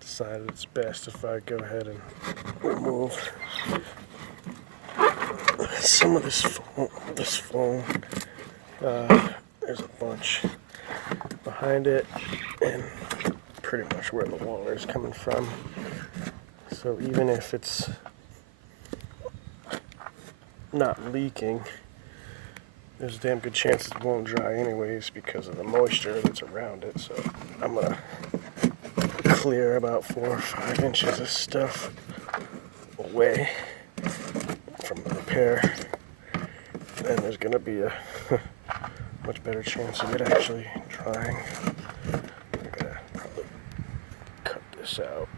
decided it's best if I go ahead and remove some of this foam. There's a bunch behind it and pretty much where the water is coming from. So even if it's not leaking, there's a damn good chance it won't dry anyways because of the moisture that's around it. So I'm gonna clear about 4 or 5 inches of stuff away from the repair, and there's gonna be a much better chance of it actually drying. I'm gonna probably cut this out.